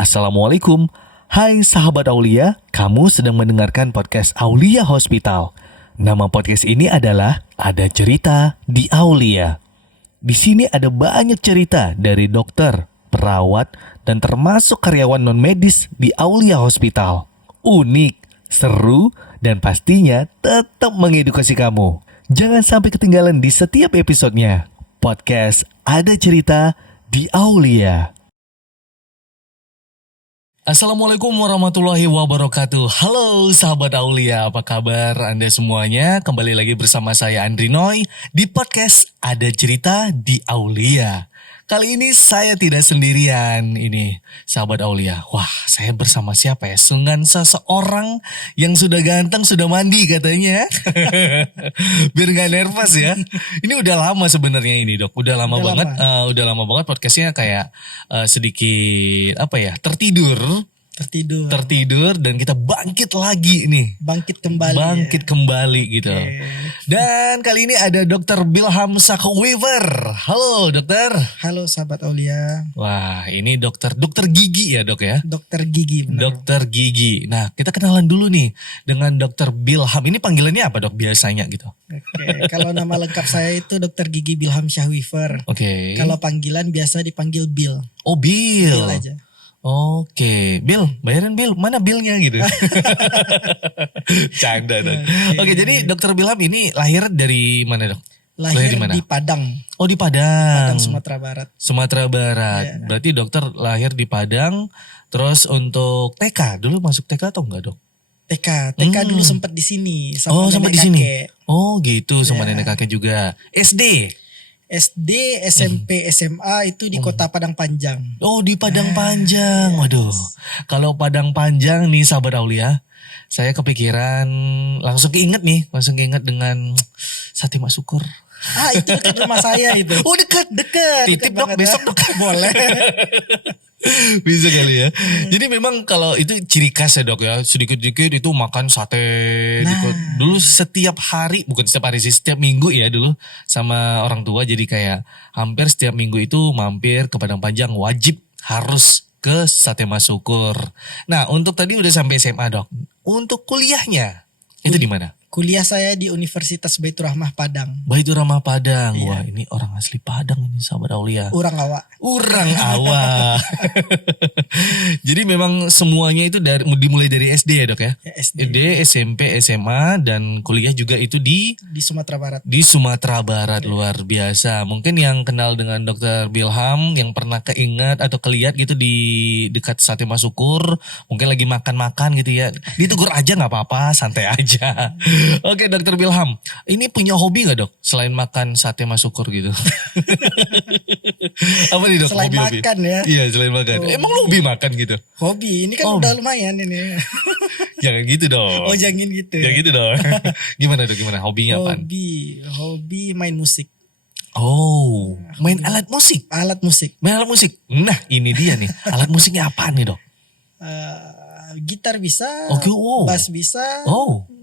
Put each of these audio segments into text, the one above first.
Assalamualaikum. Hai sahabat Aulia, kamu sedang mendengarkan podcast Aulia Hospital. Nama podcast ini adalah Ada Cerita di Aulia. Di sini ada banyak cerita dari dokter, perawat, dan termasuk karyawan non-medis di Aulia Hospital. Unik, seru, dan pastinya tetap mengedukasi kamu. Jangan sampai ketinggalan di setiap episodenya. Podcast Ada Cerita di Aulia. Assalamualaikum warahmatullahi wabarakatuh. Halo sahabat Aulia, apa kabar Anda semuanya? Kembali lagi bersama saya Andri Noy di podcast Ada Cerita di Aulia. Kali ini saya tidak sendirian ini sahabat Aulia. Wah, saya bersama siapa ya? Dengan seseorang yang sudah ganteng, sudah mandi katanya. Biar gak nervous ya. Ini udah lama sebenarnya ini dok. Udah lama banget. Udah lama banget podcastnya kayak sedikit apa ya? Tertidur dan kita bangkit lagi nih. Bangkit kembali Gitu. Dan kali ini ada Dr. Bilham Sakwever. Halo dokter. Halo sahabat Aulia. Wah, ini dokter gigi ya dok ya? Dokter gigi benar. Dokter gigi. Nah, kita kenalan dulu nih dengan Dr. Bilham. Ini panggilannya apa dok biasanya gitu? Oke, kalau nama lengkap saya itu Dokter Gigi Bilham Syahwifer. Oke. Kalau panggilan biasa dipanggil Bill. Oh, Bill. Bill aja. Oke, Bill, bayarin Bill, mana Billnya gitu? Canda dong. Oke, jadi Dokter Bilham ini lahir dari mana dok? Lahir di mana? di Padang. Oh di Padang. Padang Sumatera Barat. Sumatera Barat. Ya. Berarti dokter lahir di Padang. Terus untuk TK dulu masuk TK atau enggak dok? TK dulu sempat di sini sama sempat nenek di sini. kakek. Oh gitu, sama nenek kakek juga. SD, SMP, SMA itu di Kota Padang Panjang. Oh di Padang Panjang. Waduh. Kalau Padang Panjang nih sahabat Aulia, saya kepikiran langsung keinget dengan Sate Mak Syukur. Itu dekat rumah saya itu. Oh dekat. Titip dok besok dok. Boleh. Bisa kali ya. Jadi memang kalau itu ciri khas ya dok ya. Sedikit-sedikit itu makan sate. Dulu setiap hari, bukan setiap hari sih, setiap minggu ya dulu sama orang tua. Jadi kayak hampir setiap minggu itu mampir ke Padang Panjang. Wajib harus ke Sate Mak Syukur. Nah untuk tadi udah sampai SMA dok. Untuk kuliahnya itu di mana? Kuliah saya di Universitas Baitur Rahmah Padang. Baitur Rahmah Padang. Iya. Wah ini orang asli Padang ini sahabat Aulia. Urang awak. Jadi memang semuanya itu dimulai dari SD ya dok ya? SD, SD. SMP, SMA dan kuliah juga itu di Sumatera Barat. Di Sumatera Barat. Luar biasa. Mungkin yang kenal dengan Dr. Bilham yang pernah keinget atau kelihat gitu di dekat Sate Mak Syukur, mungkin lagi makan-makan gitu ya. Ditegur aja nggak apa-apa, santai aja. Oke Dr. Bilham, ini punya hobi gak dok? Selain makan Sate Mak Syukur gitu. Apa nih dok? Selain hobi? makan ya? Iya selain makan. Emang lu hobi makan gitu? Hobi, ini kan udah lumayan ini. Jangan gitu dong. Oh jangan gitu. Jangan gitu dong. Gimana dok? Gimana? Hobinya apaan? Hobi main musik. Oh, main alat musik? Alat musik. Main alat musik? Nah ini dia nih. Alat musiknya apaan nih dok? Gitar bisa, bass bisa,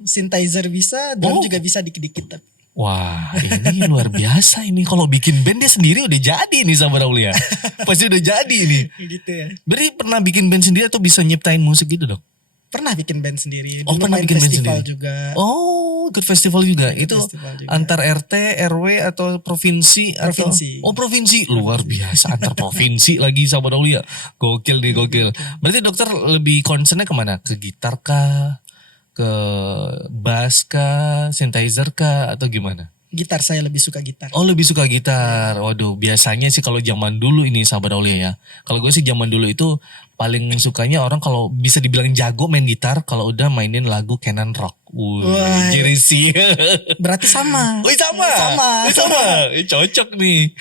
synthesizer bisa, drum juga bisa dikit-dikit. Wah ini luar biasa ini. Kalau bikin band dia sendiri udah jadi nih sama Aulia. Pasti udah jadi ini. Gitu ya. Berarti pernah bikin band sendiri atau bisa nyiptain musik gitu dok? Pernah bikin band sendiri. Dulu pernah bikin band sendiri juga. Oh ikut festival juga. Ikut itu festival juga. Antar RT, RW atau provinsi? Provinsi. Provinsi. Luar biasa antar provinsi lagi sama Aulia. Gokil nih gokil. Berarti dokter lebih concernnya kemana? Ke gitar kah? Ke bass kah, synthesizer kah, atau gimana? Gitar, saya lebih suka gitar. Oh lebih suka gitar. Waduh biasanya sih kalau zaman dulu ini sahabat Aulia ya. Kalau gue sih zaman dulu itu paling sukanya orang kalau bisa dibilang jago main gitar kalau udah mainin lagu Canon Rock. Wah, Jerisi. Berarti sama. Oh sama. Cocok nih.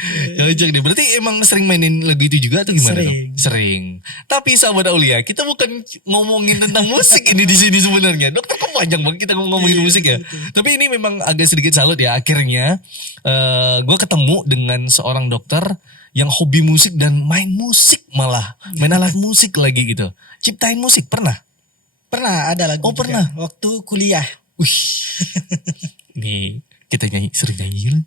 Berarti emang sering mainin lagu itu juga atau gimana? Sering. Tapi sahabat Aulia, kita bukan ngomongin tentang musik ini di sini sebenarnya. Dokter kok panjang banget kita ngomongin musik ya. Tapi ini memang agak sedikit salut ya. Akhirnya gue ketemu dengan seorang dokter yang hobi musik dan main musik malah. Main alat musik lagi gitu. Ciptain musik pernah? Pernah ada lagu juga. Pernah? Waktu kuliah. Wih. Ini kita sering nyanyi.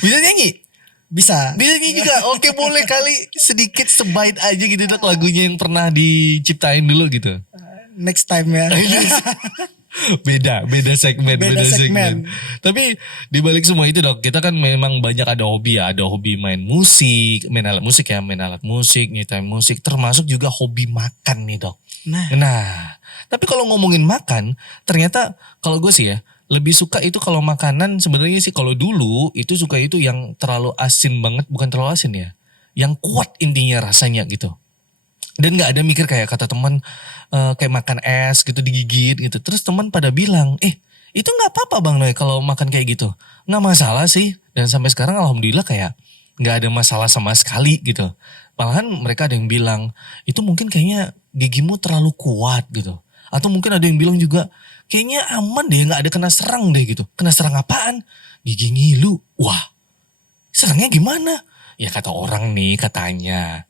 Bisa nyanyi? Bisa. Bisa juga. Oke, boleh kali sedikit sebait aja gitu dok lagunya yang pernah diciptain dulu gitu. Next time ya. beda segmen. Tapi di balik semua itu dok, kita kan memang banyak ada hobi ya, ada hobi main alat musik, nyetel musik, termasuk juga hobi makan nih dok. Nah, tapi kalau ngomongin makan, ternyata kalau gue sih ya, lebih suka itu kalau makanan sebenarnya sih kalau dulu itu suka itu yang terlalu asin banget, bukan terlalu asin ya, yang kuat intinya rasanya gitu. Dan nggak ada mikir kayak kata teman kayak makan es gitu digigit gitu. Terus teman pada bilang, itu nggak apa-apa Bang Noy kalau makan kayak gitu. Nggak masalah sih. Dan sampai sekarang alhamdulillah kayak nggak ada masalah sama sekali gitu. Malahan mereka ada yang bilang, itu mungkin kayaknya gigimu terlalu kuat gitu. Atau mungkin ada yang bilang juga, kayaknya aman deh nggak ada kena serang deh gitu. Kena serang apaan? Gigi ngilu. Wah, serangnya gimana? Ya kata orang nih katanya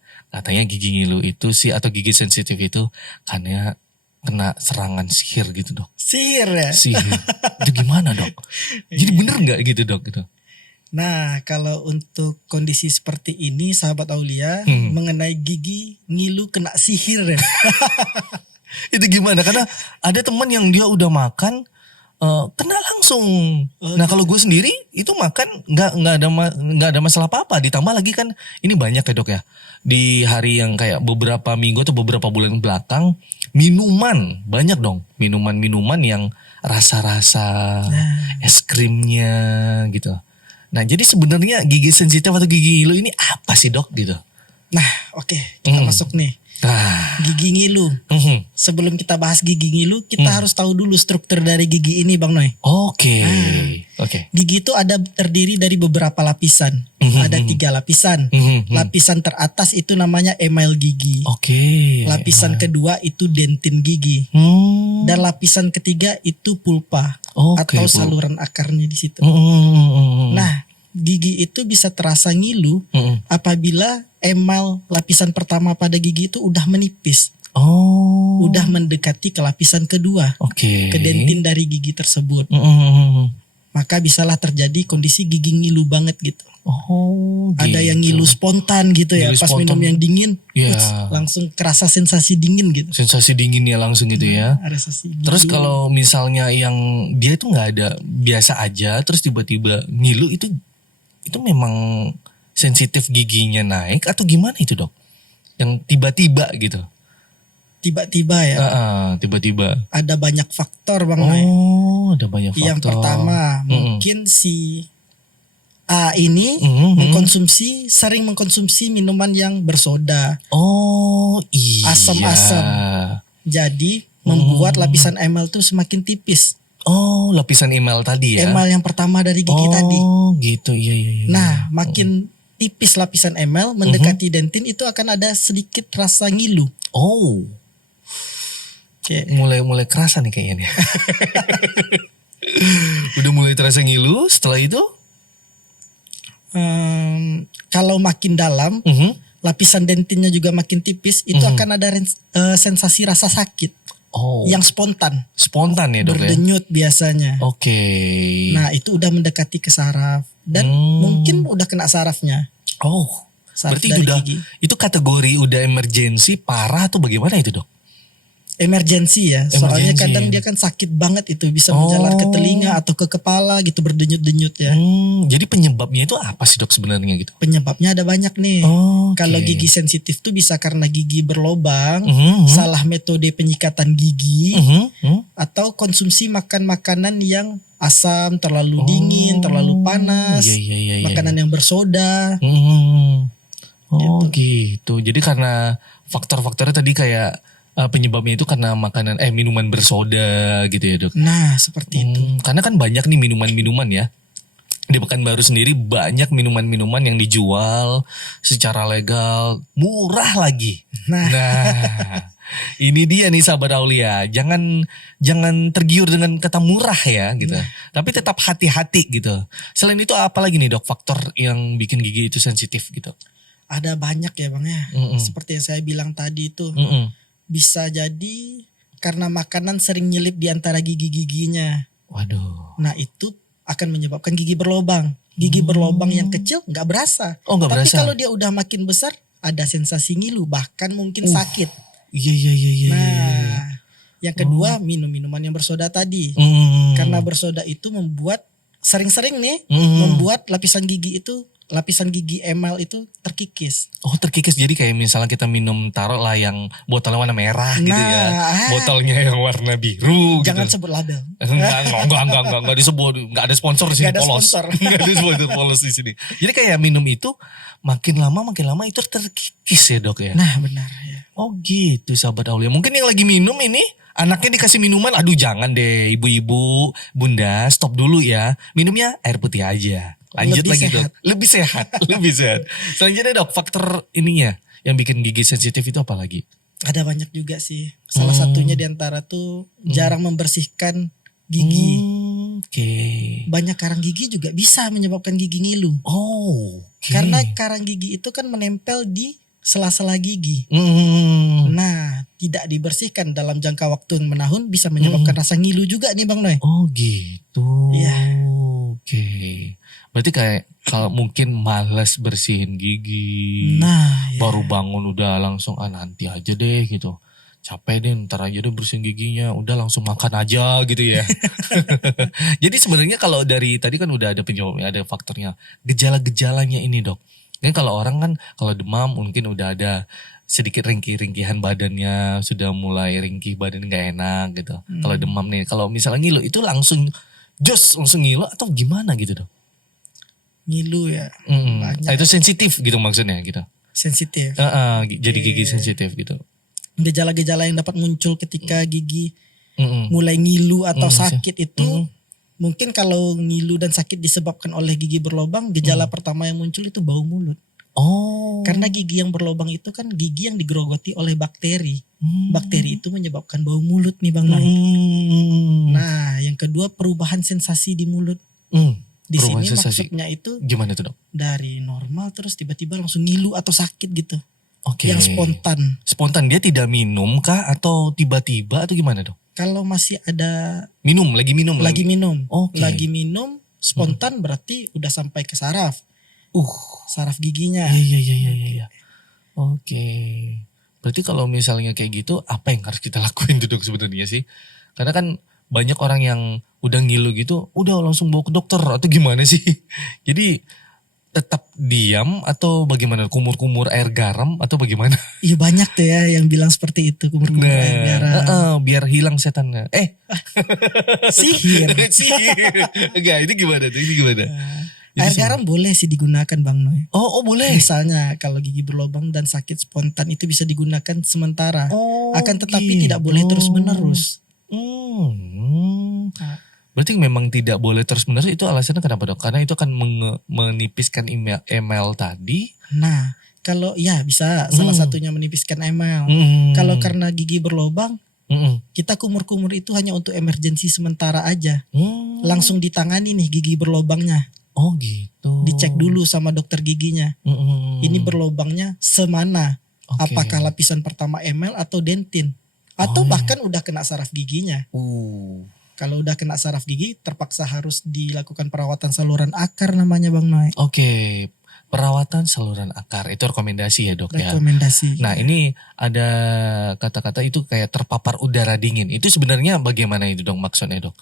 gigi ngilu itu sih atau gigi sensitif itu karena kena serangan sihir gitu dok. Sihir ya? Sihir. Itu gimana dok? Jadi bener gak gitu dok? Gitu? Nah kalau untuk kondisi seperti ini sahabat Aulia mengenai gigi ngilu kena sihir ya. Itu gimana? Karena ada teman yang dia udah makan kena langsung. Nah kalau gue sendiri itu makan nggak ada masalah apa-apa. Ditambah lagi kan ini banyak ya dok ya. Di hari yang kayak beberapa minggu atau beberapa bulan belakang minuman banyak dong. Minuman yang rasa-rasa es krimnya gitu. Nah jadi sebenarnya gigi sensitif atau gigi ngilu ini apa sih dok gitu? Nah oke, kita masuk nih. Gigi ngilu. Sebelum kita bahas gigi ngilu, kita harus tahu dulu struktur dari gigi ini Bang Noy. Oke. Gigi itu ada terdiri dari beberapa lapisan. Ada 3 lapisan. Lapisan teratas itu namanya email gigi. Lapisan kedua itu dentin gigi. Dan lapisan ketiga itu pulpa atau saluran akarnya di situ. Nah, gigi itu bisa terasa ngilu apabila emal lapisan pertama pada gigi itu udah menipis. Udah mendekati ke lapisan kedua. Ke dentin dari gigi tersebut. Maka bisalah terjadi kondisi gigi ngilu banget gitu. Ada yang ngilu spontan gitu ya. Pas minum yang dingin langsung kerasa sensasi dingin gitu. Sensasi dingin ya langsung gitu ya. Terus kalau misalnya yang dia itu gak ada, biasa aja terus tiba-tiba ngilu itu memang sensitif giginya naik atau gimana itu dok? Yang tiba-tiba gitu. Tiba-tiba ya? Tiba-tiba. Ada banyak faktor Bang Noy. Ada banyak faktor. Yang pertama mungkin si A ini sering mengkonsumsi minuman yang bersoda. Iya. Asam-asam. Jadi membuat lapisan emal tuh semakin tipis. Lapisan emal tadi ya? Emal yang pertama dari gigi tadi. Gitu, iya. Nah, makin tipis lapisan emal mendekati dentin itu akan ada sedikit rasa ngilu. Mulai kerasa nih kayaknya nih. Udah mulai terasa ngilu, setelah itu? Kalau makin dalam, lapisan dentinnya juga makin tipis, itu akan ada sensasi rasa sakit. Yang spontan. Spontan ya dok ya? Berdenyut biasanya. Nah itu udah mendekati ke saraf. Dan mungkin udah kena sarafnya. Berarti itu kategori udah emergensi parah atau bagaimana itu dok? Emergensi ya. Soalnya kadang dia kan sakit banget itu. Bisa menjalar ke telinga atau ke kepala gitu berdenyut-denyut ya. Jadi penyebabnya itu apa sih dok sebenarnya gitu? Penyebabnya ada banyak nih. Kalau gigi sensitif tuh bisa karena gigi berlobang, salah metode penyikatan gigi, atau konsumsi makanan yang asam, terlalu dingin, terlalu panas, makanan yang bersoda. Gitu. Jadi karena faktor-faktornya tadi kayak penyebabnya itu karena minuman bersoda gitu ya dok. Nah seperti itu. Karena kan banyak nih minuman-minuman ya. Di Pekanbaru sendiri banyak minuman-minuman yang dijual secara legal, murah lagi. Nah ini dia nih sahabat Aulia. Jangan tergiur dengan kata murah ya gitu. Tapi tetap hati-hati gitu. Selain itu apa lagi nih dok faktor yang bikin gigi itu sensitif gitu? Ada banyak ya bang ya. Seperti yang saya bilang tadi itu. Bisa jadi karena makanan sering nyelip di antara gigi-giginya. Waduh. Nah itu akan menyebabkan gigi berlobang. Gigi berlobang yang kecil nggak berasa. Oh, nggak berasa. Tapi kalau dia udah makin besar, ada sensasi ngilu, bahkan mungkin sakit. Iya. Nah, yang kedua minum minuman yang bersoda tadi. Karena bersoda itu membuat sering-sering nih membuat lapisan gigi emal itu terkikis. Oh, terkikis. Jadi kayak misalnya kita minum, taruh lah yang botolnya warna merah gitu ya. Botolnya yang warna biru. Jangan gitu. sebut label. Enggak disebut. Enggak ada sponsor di sini, polos. Enggak ada sponsor polos di sini. Jadi kayak minum itu makin lama itu terkikis ya, Dok ya. Nah, benar ya. Oh gitu, sahabat Aulia. Mungkin yang lagi minum ini anaknya dikasih minuman, aduh jangan deh ibu-ibu, bunda, stop dulu ya. Minumnya air putih aja. Lanjut Lebih lagi sehat. Dok. Lebih sehat. Selanjutnya Dok, faktor ininya yang bikin gigi sensitif itu apa lagi? Ada banyak juga sih. Salah satunya diantara tuh jarang membersihkan gigi. Oke. Banyak karang gigi juga bisa menyebabkan gigi ngilu. Oh. Karena karang gigi itu kan menempel di sela-sela gigi. Nah, tidak dibersihkan dalam jangka waktu yang menahun bisa menyebabkan rasa ngilu juga nih Bang Noy. Oh gitu. Iya. Oke. Berarti kayak kalau mungkin malas bersihin gigi. Nah, baru bangun udah langsung nanti aja deh gitu. Capek deh, ntar aja deh bersihin giginya. Udah langsung makan aja gitu ya. Jadi sebenarnya kalau dari tadi kan udah ada penyebabnya, ada faktornya. Gejala-gejalanya ini Dok. Ini kalau orang kan kalau demam mungkin udah ada sedikit ringkih-ringkihan badannya, sudah mulai ringkih badan gak enak gitu. Kalau demam nih, kalau misalnya ngilu itu langsung ngilu atau gimana gitu Dok? ngilu ya. Nah, itu sensitif gitu maksudnya gitu. Sensitif. Jadi gigi sensitif gitu. Gejala-gejala yang dapat muncul ketika gigi mulai ngilu atau sakit itu mungkin kalau ngilu dan sakit disebabkan oleh gigi berlobang, gejala pertama yang muncul itu bau mulut. Oh. Karena gigi yang berlobang itu kan gigi yang digerogoti oleh bakteri. Bakteri itu menyebabkan bau mulut nih Bang Noy. Nah, yang kedua perubahan sensasi di mulut. Di sini maksudnya itu gimana tuh Dok? dari normal terus tiba-tiba langsung ngilu atau sakit gitu. Oke. Yang spontan. Spontan, dia tidak minum kah atau tiba-tiba atau gimana Dok? Kalau masih ada lagi minum. Okay. Lagi minum spontan berarti udah sampai ke saraf. Saraf giginya. Iya. Oke. Berarti kalau misalnya kayak gitu, apa yang harus kita lakuin tuh Dok sebenarnya sih? Karena kan banyak orang yang udah ngilu gitu, udah langsung bawa ke dokter atau gimana sih? Jadi tetap diam atau bagaimana? Kumur-kumur air garam atau bagaimana? Iya banyak tuh ya yang bilang seperti itu, kumur-kumur air garam. Biar hilang setannya. Sihir. Enggak, itu gimana tuh? Ini gimana? Air garam boleh sih digunakan Bang Noy. Oh boleh. Misalnya kalau gigi berlubang dan sakit spontan itu bisa digunakan sementara. Akan tetapi tidak boleh terus menerus. Berarti memang tidak boleh terus menerus, itu alasannya kenapa Dok? Karena itu akan menipiskan email tadi. Nah kalau ya bisa salah satunya menipiskan email. Kalau karena gigi berlubang, kita kumur-kumur itu hanya untuk emergensi sementara aja. Langsung ditangani nih gigi berlubangnya. Oh gitu. Dicek dulu sama dokter giginya. Ini berlubangnya semana. Apakah lapisan pertama email atau dentin. Atau bahkan udah kena saraf giginya. Kalau udah kena saraf gigi terpaksa harus dilakukan perawatan saluran akar namanya Bang Noy. Oke. Perawatan saluran akar itu rekomendasi ya Dok ya. Rekomendasi. Nah ini ada kata-kata itu kayak terpapar udara dingin. Itu sebenarnya bagaimana itu Dok maksudnya Dok?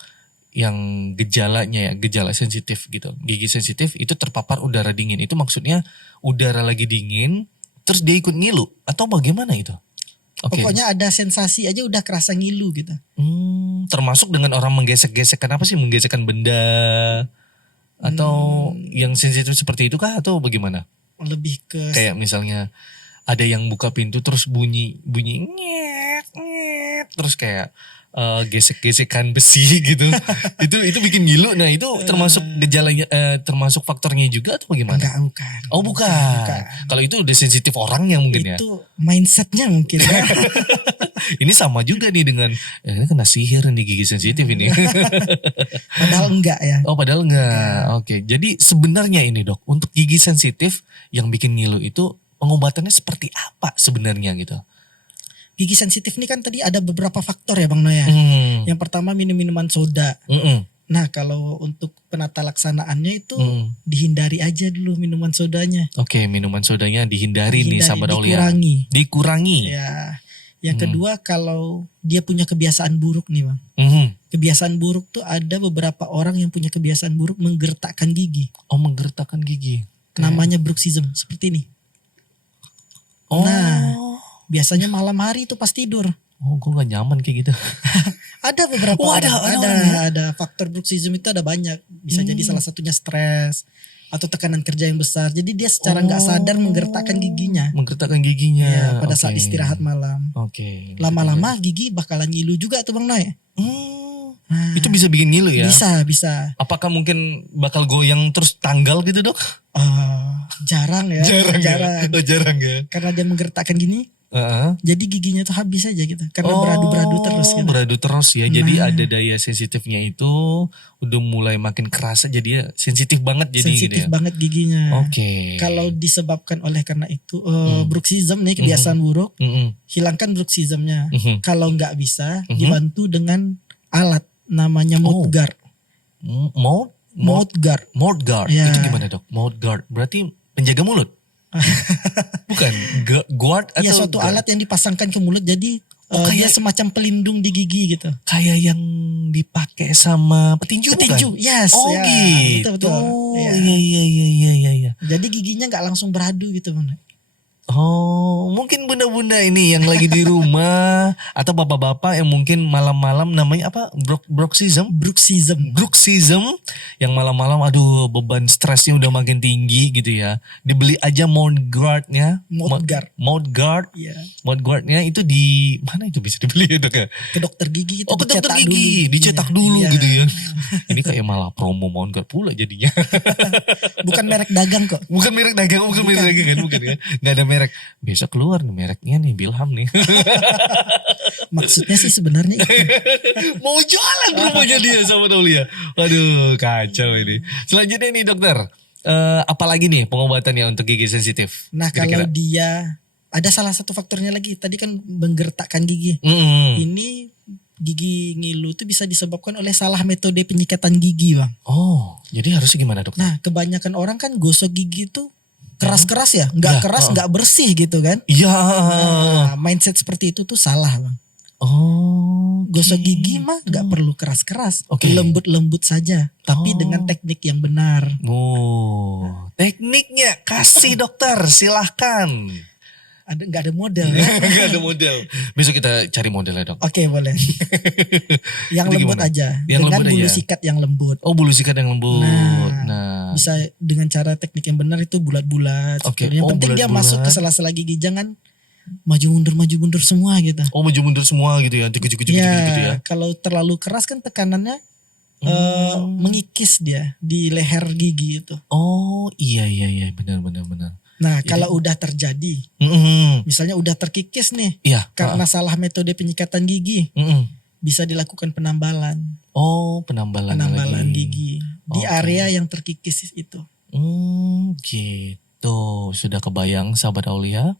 Yang gejalanya ya, gejala sensitif gitu. Gigi sensitif itu terpapar udara dingin. Itu maksudnya udara lagi dingin terus dia ikut ngilu atau bagaimana itu? Pokoknya ada sensasi aja udah kerasa ngilu gitu. Termasuk dengan orang menggesek-gesek. Kenapa sih menggesekkan benda? Atau yang sensitif seperti itu kah atau bagaimana? Lebih ke kayak misalnya ada yang buka pintu terus bunyi nyet terus kayak gesek-gesekan besi gitu. itu bikin ngilu. Nah, itu termasuk gejalanya, termasuk faktornya juga atau bagaimana? Enggak, bukan. Oh, bukan. Kalau itu udah sensitif orangnya mungkin ya. Itu mindsetnya mungkin. Ini sama juga nih dengan ini kena sihir nih gigi sensitif ini. Padahal enggak ya. Oh, padahal enggak. Oke. Jadi sebenarnya ini Dok, untuk gigi sensitif yang bikin ngilu itu pengobatannya seperti apa sebenarnya gitu? Gigi sensitif ini kan tadi ada beberapa faktor ya Bang Noya. Yang pertama minum minuman soda. Nah kalau untuk penata laksanaannya itu dihindari aja dulu minuman sodanya. Oke, minuman sodanya dihindari nih sahabat Aulia. Dikurangi. Ya. Yang kedua kalau dia punya kebiasaan buruk nih Bang. Kebiasaan buruk tuh ada beberapa orang yang punya kebiasaan buruk menggertakkan gigi. Oh, menggertakkan gigi. Namanya bruxism seperti ini. Oh. Nah, biasanya malam hari itu pas tidur. Oh, gue gak nyaman kayak gitu. Ada beberapa ada faktor bruxism itu ada banyak. Bisa jadi salah satunya stres atau tekanan kerja yang besar. Jadi dia secara nggak sadar menggertakkan giginya. Menggertakkan giginya. Ya, pada saat istirahat malam. Oke. Lama-lama gigi bakalan ngilu juga tuh Bang Noy. Nah, itu bisa bikin ngilu ya? Bisa. Apakah mungkin bakal goyang terus tanggal gitu Dok? Jarang ya. Jarang. Oh, jarang ya. Karena dia menggertakkan gini. Jadi giginya tuh habis aja gitu. Karena beradu-beradu terus gitu. Beradu terus ya. Jadi ada daya sensitifnya itu udah mulai makin kerasa. Jadi sensitif banget jadi sensitif gitu ya. Banget giginya. Oke. Kalau disebabkan oleh karena itu bruxism nih kebiasaan buruk. Hilangkan bruxismnya. Kalau nggak bisa dibantu dengan alat namanya mouth guard. Mouth guard. Mouth guard. Ya. Itu gimana Dok? Mouth guard berarti penjaga mulut? Bukan guard atau ya suatu alat yang dipasangkan ke mulut jadi dia semacam pelindung di gigi gitu. Kayak yang dipakai sama petinju bukan? Yes. Oh ya, gitu. Betul. Iya. Jadi giginya nggak langsung beradu gitu Bang. Oh, mungkin bunda-bunda ini yang lagi di rumah atau bapak-bapak yang mungkin malam-malam namanya apa? Bruxism yang malam-malam aduh beban stresnya udah makin tinggi gitu ya. Dibeli aja mouth guardnya. Mouth guard. Yeah. Mouth guardnya itu di mana itu bisa dibeli ya Dok ya? Ke dokter gigi itu. Oh, ke dokter gigi, dicetak dulu gitu ya. Ini kayak malah promo mouth guard pula jadinya. Bukan merek dagang kok. Bukan merek dagang kan, bukan ya. Nggak ada merek. Besok keluar nih mereknya nih Bilham nih. Maksudnya sih sebenarnya itu. Mau jualan rumahnya dia sama Aulia. Waduh kacau ini. Selanjutnya nih dokter. Apalagi nih pengobatannya untuk gigi sensitif? Nah kira-kira. Kalau dia ada salah satu faktornya lagi. Tadi kan menggertakkan gigi. Ini gigi ngilu itu bisa disebabkan oleh salah metode penyikatan gigi Bang. Oh jadi harusnya gimana dokter? Nah kebanyakan orang kan gosok gigi itu keras-keras ya, nggak keras, nggak bersih gitu kan? Iya. Nah, mindset seperti itu tuh salah Bang. Oh, gosok gigi mah nggak perlu keras-keras, lembut-lembut saja, tapi dengan teknik yang benar. Oh, tekniknya kasih dokter, silahkan. Nggak ada model ya? Nggak ada model. Besok kita cari modelnya Dok. Oke boleh. Yang lembut gimana? Aja. Yang dengan bulu sikat yang lembut. Oh bulu sikat yang lembut. Nah. Bisa dengan cara teknik yang benar itu bulat-bulat. Yang penting dia masuk ke sela-sela gigi, jangan maju mundur semua gitu. Oh maju mundur semua gitu ya. Gitu ya. Kalau terlalu keras kan tekanannya mengikis dia di leher gigi itu. Oh iya benar. Nah kalau udah terjadi, misalnya udah terkikis nih, karena salah metode penyikatan gigi, bisa dilakukan penambalan. Oh penambalan gigi di area yang terkikis itu. Gitu, sudah kebayang sahabat Aulia?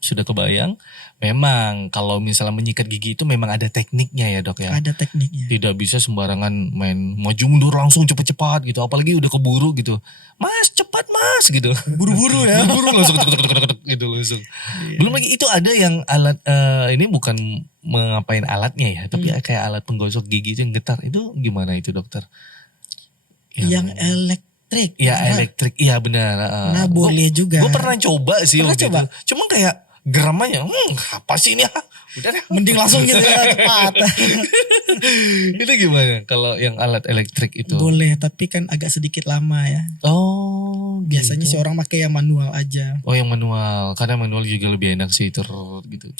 Sudah kebayang? Memang kalau misalnya menyikat gigi itu memang ada tekniknya ya Dok ya. Ada tekniknya. Tidak bisa sembarangan main maju mundur langsung cepat-cepat gitu. Apalagi udah keburu gitu. Mas cepat mas gitu. Buru-buru ya. Buru langsung gitu langsung. Belum lagi itu ada yang alat ini bukan mengapain alatnya ya. Tapi kayak alat penggosok gigi itu yang getar. Itu gimana itu dokter? Yang elektrik. Ya elektrik. Iya benar. Nah boleh juga. Gue pernah coba sih waktu itu. Cuma kayak geramanya, apa sih ini? Udah deh. Mending langsung gitu ya cepat. Itu gimana kalau yang alat elektrik itu? Boleh, tapi kan agak sedikit lama ya. Oh, biasanya gitu. sih orang pakai yang manual aja. Oh, yang manual. Karena manual juga lebih enak sih gitu.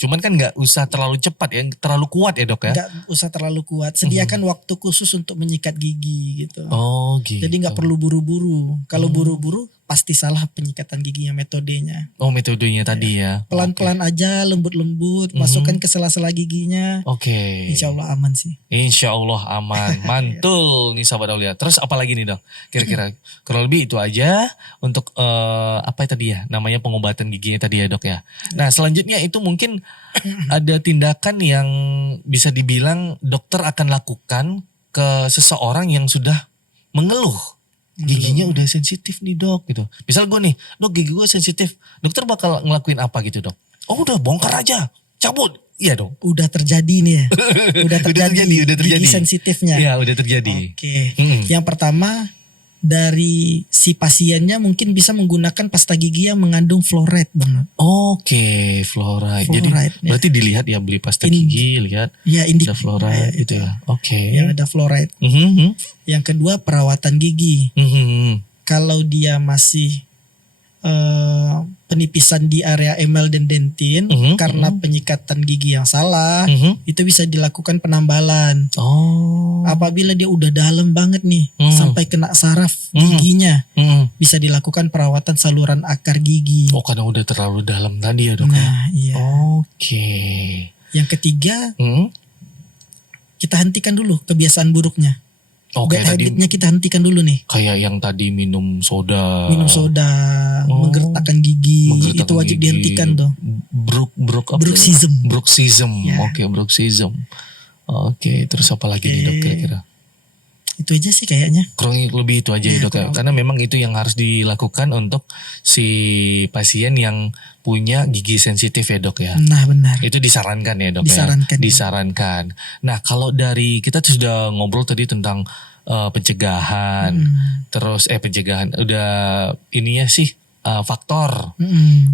Cuman kan nggak usah terlalu cepat ya, terlalu kuat ya Dok ya? Nggak usah terlalu kuat. Sediakan waktu khusus untuk menyikat gigi gitu. Oh, gitu. Jadi nggak perlu buru-buru. Kalau buru-buru pasti salah penyikatan giginya, metodenya. Oh, metodenya tadi ya. Pelan-pelan aja, lembut-lembut, masukkan ke sela-sela giginya. Oke. Insya Allah aman sih. Insya Allah aman. Mantul nih sahabat Aulia. Terus apa lagi nih Dok? Kira-kira kurang lebih itu aja untuk apa tadi ya? Namanya pengobatan giginya tadi ya Dok ya. Nah selanjutnya itu mungkin ada tindakan yang bisa dibilang dokter akan lakukan ke seseorang yang sudah mengeluh giginya udah sensitif nih dok gitu. Misal gue nih, dok gigi gue sensitif, dokter bakal ngelakuin apa gitu dok? Oh udah bongkar aja, cabut. Iya dong. Udah terjadi nih ya. Udah terjadi gigi sensitifnya. Iya udah terjadi. Oke. Yang pertama dari si pasiennya mungkin bisa menggunakan pasta gigi yang mengandung fluoride Bang. Oke, fluoride. Jadi berarti dilihat ya beli pasta gigi, lihat ya, ada fluoride gitu ya. Oke. Yang ada fluoride. Yang kedua perawatan gigi. Kalau dia masih penipisan di area enamel dan dentin karena penyikatan gigi yang salah, itu bisa dilakukan penambalan. Apabila dia udah dalam banget nih sampai kena saraf giginya, bisa dilakukan perawatan saluran akar gigi. Oh, karena udah terlalu dalam tadi ya dok. Nah, iya. Oke. Yang ketiga, kita hentikan dulu kebiasaan buruknya. Bad habitnya kita hentikan dulu nih. Kayak yang tadi minum soda, menggertakkan gigi, itu wajib dihentikan tuh. Bruxism. Ya. Oke, bruxism. Oke, terus apa lagi nih dok kira-kira? Itu aja sih kayaknya. Kurang lebih itu aja ya dok ya. Karena memang itu yang harus dilakukan untuk si pasien yang punya gigi sensitif ya dok ya. Nah benar. Itu disarankan ya dok Disarankan. Nah kalau dari kita sudah ngobrol tadi tentang pencegahan. Terus pencegahan udah ininya sih faktor.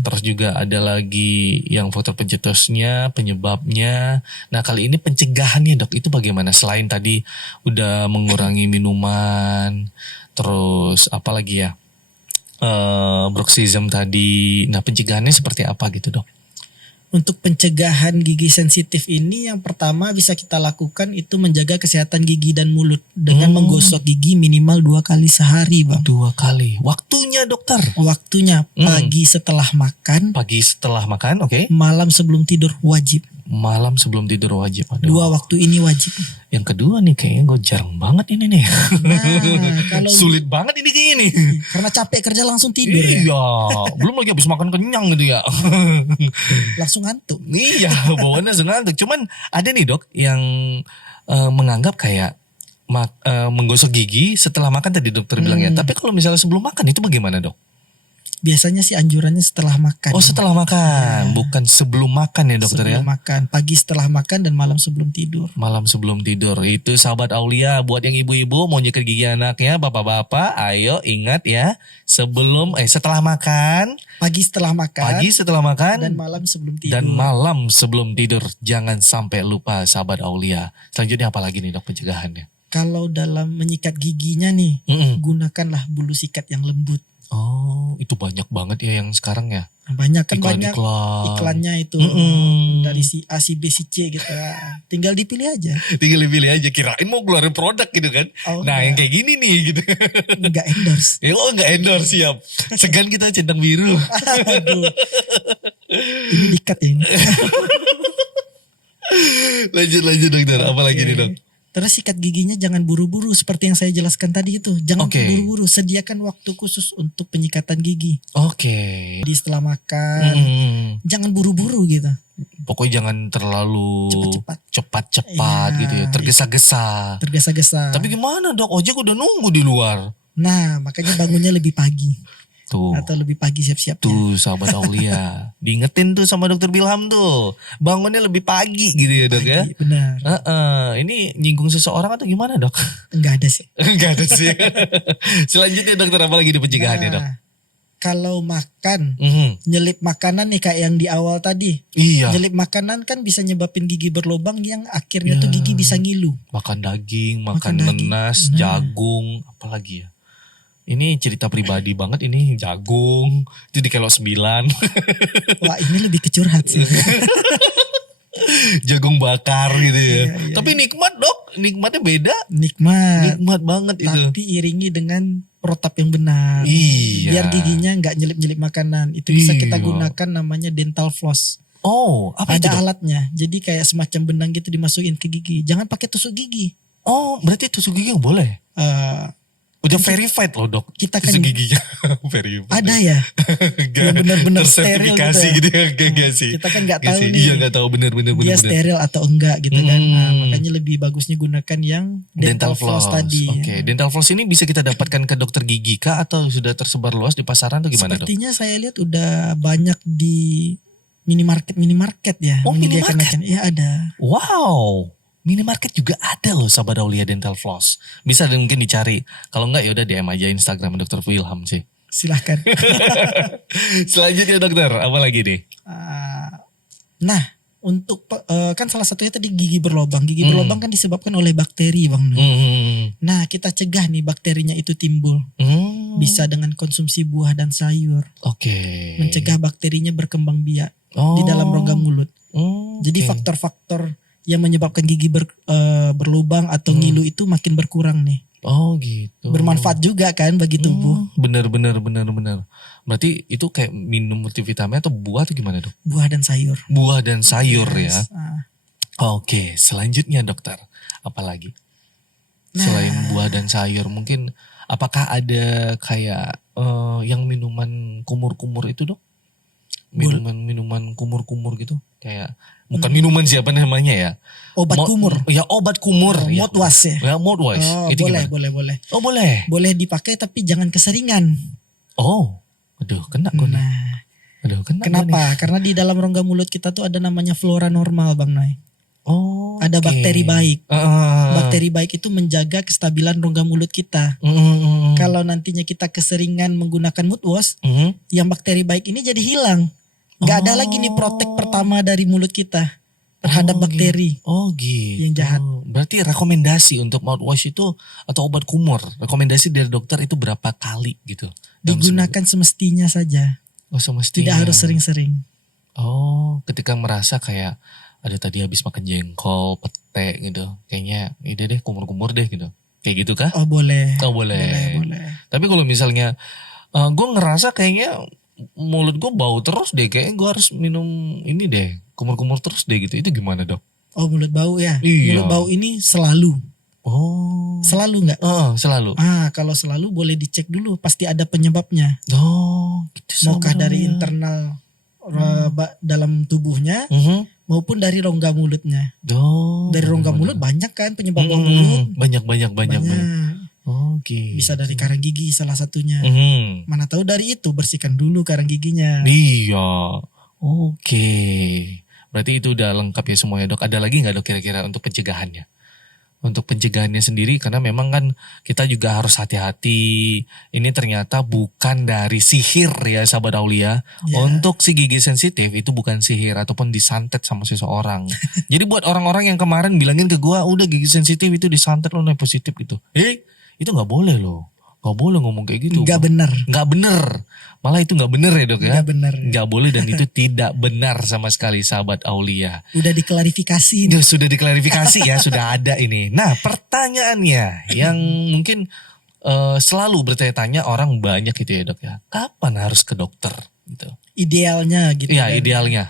Terus juga ada lagi yang faktor pencetusnya, penyebabnya. Nah kali ini pencegahannya dok itu bagaimana? Selain tadi udah mengurangi minuman, terus apa lagi ya? Bruxism tadi. Nah pencegahannya seperti apa gitu dok? Untuk pencegahan gigi sensitif ini yang pertama bisa kita lakukan itu menjaga kesehatan gigi dan mulut dengan menggosok gigi minimal 2 kali sehari Bang. 2 kali. Waktunya dokter? Waktunya pagi setelah makan. Pagi setelah makan, oke. Malam sebelum tidur wajib. Malam sebelum tidur wajib. Aduh. 2 waktu ini wajib. Yang kedua nih kayaknya gue jarang banget ini nih. Kalau sulit banget ini kayaknya nih. Karena capek kerja langsung tidur ya. Belum lagi habis makan kenyang gitu ya. Langsung ngantuk. Iya, bawaannya langsung ngantuk. Cuman ada nih dok yang menganggap kayak menggosok gigi setelah makan tadi dokter bilang ya. Tapi kalau misalnya sebelum makan itu bagaimana dok? Biasanya sih anjurannya setelah makan. Oh setelah makan, bukan sebelum makan ya dokter sebelum makan, pagi setelah makan dan malam sebelum tidur. Malam sebelum tidur, itu sahabat Aulia buat yang ibu-ibu mau nyeker gigi anaknya, bapak-bapak, ayo ingat ya setelah makan. Pagi setelah makan. Dan malam sebelum tidur. Jangan sampai lupa sahabat Aulia. Selanjutnya apa lagi nih dok pencegahannya? Kalau dalam menyikat giginya nih, gunakanlah bulu sikat yang lembut. Oh, itu banyak banget ya yang sekarang ya. Banyak kan banyak iklannya itu dari si A, si B, si C gitu. Tinggal dipilih aja. Kirain mau keluarin produk gitu kan. Yang kayak gini nih gitu. Enggak endorse. Enggak endorse, siap. Segan kita centang biru. Aduh. Ini dikat ya ini. Lanjut dokter. Apa lagi nih dok? Terus sikat giginya jangan buru-buru seperti yang saya jelaskan tadi itu. Jangan buru-buru, sediakan waktu khusus untuk penyikatan gigi. Jadi setelah makan, jangan buru-buru gitu. Pokoknya jangan terlalu cepat-cepat gitu ya, tergesa-gesa. Tapi gimana dok, ojek udah nunggu di luar. Nah makanya bangunnya lebih pagi. Atau lebih pagi siap-siap. Tuh sahabat Aulia, diingetin tuh sama dokter Bilham tuh, bangunnya lebih pagi gitu ya dok ya. Benar. Ini nyinggung seseorang atau gimana dok? Enggak ada sih. Selanjutnya dokter apa lagi di pencegahannya dok? Kalau makan, nyelip makanan nih kayak yang di awal tadi. Iya. Nyelip makanan kan bisa nyebabin gigi berlubang yang akhirnya tuh gigi bisa ngilu. Makan daging, makan nenas, jagung, apalagi ya. Ini cerita pribadi banget ini, jagung, itu di kilo 9. Wah ini lebih kecurhat sih. Jagung bakar gitu ya. Iya. Tapi nikmat dok, nikmatnya beda. Nikmat banget itu. Tapi iringi dengan protap yang benar. Iya. Biar giginya nggak nyelip-nyelip makanan. Itu bisa kita gunakan namanya dental floss. Oh, apa itu? Ada alatnya. Jadi kayak semacam benang gitu dimasukin ke gigi. Jangan pakai tusuk gigi. Oh, berarti tusuk gigi boleh? Udah verified loh dok. Kita kan giginya verified. Ada ya. Yang benar-benar steril gitu ya. Gak sih. Kita kan nggak tahu nih. Iya nggak tahu benar-benar. Dia steril atau enggak gitu kan. Nah, makanya lebih bagusnya gunakan yang dental floss tadi. Oke. Dental floss ini bisa kita dapatkan ke dokter gigi kah atau sudah tersebar luas di pasaran atau gimana dok? Sepertinya saya lihat udah banyak di minimarket ya. Oh minimarket? Iya ada. Wow. Minimarket juga ada loh sahabat Aulia dental floss. Bisa mungkin dicari. Kalau enggak ya udah DM aja Instagram Dr. Wilham sih. Silahkan. Selanjutnya dokter, apa lagi nih? Nah, untuk kan salah satunya tadi gigi berlobang. Gigi berlobang kan disebabkan oleh bakteri, Bang. Nah, kita cegah nih bakterinya itu timbul. Bisa dengan konsumsi buah dan sayur. Oke. Mencegah bakterinya berkembang biak di dalam rongga mulut. Jadi faktor-faktor yang menyebabkan gigi berlubang atau ngilu itu makin berkurang nih. Oh gitu. Bermanfaat juga kan bagi tubuh. Bener. Berarti itu kayak minum multivitamin atau buah atau gimana dok? Buah dan sayur. Buah dan sayur ya. Oke, selanjutnya dokter. Apalagi? Selain buah dan sayur mungkin apakah ada kayak yang minuman kumur-kumur itu dok? Minuman kumur-kumur gitu kayak bukan minuman siapa namanya ya? Obat kumur. Ya obat kumur. Ya. Mouthwash ya. Ya mouthwash. Itu boleh. Oh boleh. Boleh dipakai tapi jangan keseringan. Oh, aduh kena gue nih. Aduh kena. Kenapa? Karena di dalam rongga mulut kita tuh ada namanya flora normal Bang Noy. Oh. Ada bakteri baik. Bakteri baik itu menjaga kestabilan rongga mulut kita. Kalau nantinya kita keseringan menggunakan mouthwash, yang bakteri baik ini jadi hilang. Gak ada lagi nih protek pertama dari mulut kita terhadap bakteri. Oh gitu. Yang jahat. Berarti rekomendasi untuk mouthwash itu atau obat kumur, rekomendasi dari dokter itu berapa kali gitu? Digunakan semestinya saja. Oh semestinya. Tidak harus sering-sering. Oh, ketika merasa kayak ada tadi habis makan jengkol, pete gitu. Kayaknya ide deh kumur-kumur deh gitu. Kayak gitu kah? Oh boleh. Oh boleh. Tapi kalau misalnya gue ngerasa kayaknya mulut gue bau terus deh. Kayaknya gue harus minum ini deh. Kumur-kumur terus deh gitu. Itu gimana dok? Oh mulut bau ya? Iya. Mulut bau ini selalu. Oh. Selalu gak? Selalu. Kalau selalu boleh dicek dulu. Pasti ada penyebabnya. Oh gitu. Maukah dari internal dalam tubuhnya maupun dari rongga mulutnya. Dari rongga mulut banyak kan penyebab bau mulut. Banyak. Okay. Bisa dari karang gigi salah satunya. Mana tahu dari itu bersihkan dulu karang giginya. Iya. Oke. Berarti itu udah lengkap ya semuanya dok. Ada lagi nggak dok kira-kira untuk pencegahannya? Untuk pencegahannya sendiri karena memang kan kita juga harus hati-hati. Ini ternyata bukan dari sihir ya sahabat Aulia. Untuk si gigi sensitif itu bukan sihir ataupun disantet sama seseorang. Jadi buat orang-orang yang kemarin bilangin ke gua udah gigi sensitif itu disantet lo positif gitu. Itu gak boleh loh. Gak boleh ngomong kayak gitu. Gak benar. Malah itu gak benar ya dok ya. Gak benar. Gak boleh dan itu tidak benar sama sekali sahabat Aulia. Udah diklarifikasi. Sudah diklarifikasi ya. Sudah ada ini. Nah pertanyaannya yang mungkin selalu bertanya-tanya orang banyak gitu ya dok ya. Kapan harus ke dokter gitu? Idealnya gitu. Iya idealnya.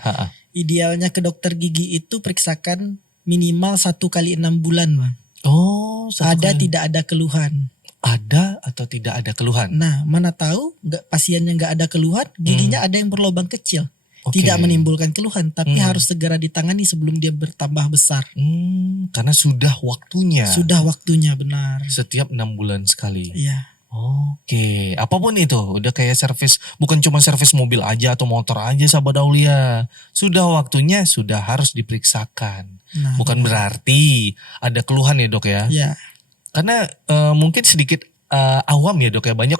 Idealnya ke dokter gigi itu periksakan minimal 1 kali 6 bulan Bang. Oh, tidak ada keluhan. Ada atau tidak ada keluhan? Nah, mana tahu pasiennya nggak ada keluhan, giginya ada yang berlubang kecil. Tidak menimbulkan keluhan, tapi harus segera ditangani sebelum dia bertambah besar. Karena sudah waktunya. Sudah waktunya, benar. Setiap 6 bulan sekali. Iya. Oke, apapun itu, udah kayak servis, bukan cuma servis mobil aja atau motor aja sahabat Aulia. Sudah waktunya, sudah harus diperiksakan. Nah, bukan berarti ada keluhan ya dok ya. Iya. Karena mungkin sedikit awam ya dok ya. Banyak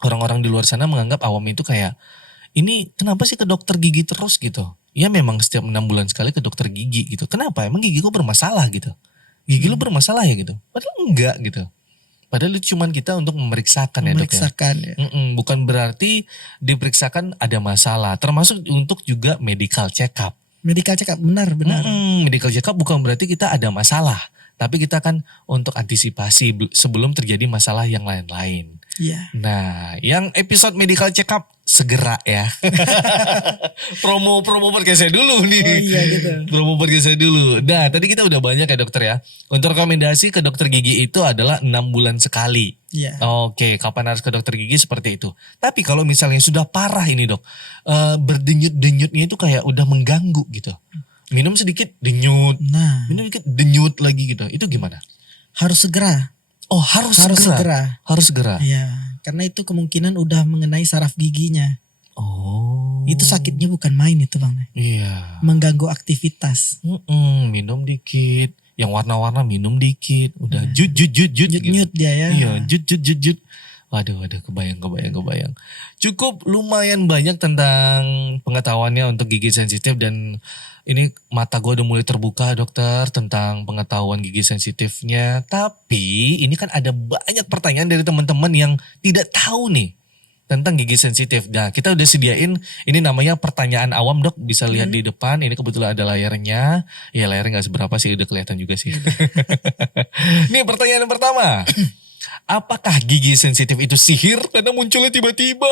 orang-orang di luar sana menganggap awam itu kayak, ini kenapa sih ke dokter gigi terus gitu. Ya memang setiap 6 bulan sekali ke dokter gigi gitu. Kenapa? Emang gigi gue bermasalah gitu. Gigi lu bermasalah ya gitu. Padahal enggak gitu. Padahal itu cuma kita untuk memeriksakan ya dok ya. Bukan berarti diperiksakan ada masalah. Termasuk untuk juga medical check up. Medical check up, benar. Medical check up bukan berarti kita ada masalah. Tapi kita kan untuk antisipasi sebelum terjadi masalah yang lain-lain. Iya. Nah, yang episode medical check up segera ya. promo podcast saya dulu nih. Oh iya gitu. Promo podcast saya dulu. Nah, tadi kita udah banyak ya dokter ya. Untuk rekomendasi ke dokter gigi itu adalah 6 bulan sekali. Iya. Oke, kapan harus ke dokter gigi seperti itu. Tapi kalau misalnya sudah parah ini dok, berdenyut-denyutnya itu kayak udah mengganggu gitu. Minum sedikit denyut, minum sedikit denyut lagi gitu. Itu gimana? Harus segera. Oh harus segera. Harus segera. Iya, karena itu kemungkinan udah mengenai saraf giginya. Oh. Itu sakitnya bukan main itu bang. Iya. Mengganggu aktivitas. Minum dikit. Yang warna-warna minum dikit. Udah jut gitu. Dia ya. Iya jut. Waduh, kebayang. Cukup lumayan banyak tentang pengetahuannya untuk gigi sensitif dan ini mata gue udah mulai terbuka dokter tentang pengetahuan gigi sensitifnya. Tapi ini kan ada banyak pertanyaan dari teman-teman yang tidak tahu nih tentang gigi sensitif. Nah kita udah sediain ini namanya pertanyaan awam dok, bisa lihat di depan. Ini kebetulan ada layarnya. Ya layarnya gak seberapa sih, udah kelihatan juga sih. Nih pertanyaan pertama. Apakah gigi sensitif itu sihir karena munculnya tiba-tiba?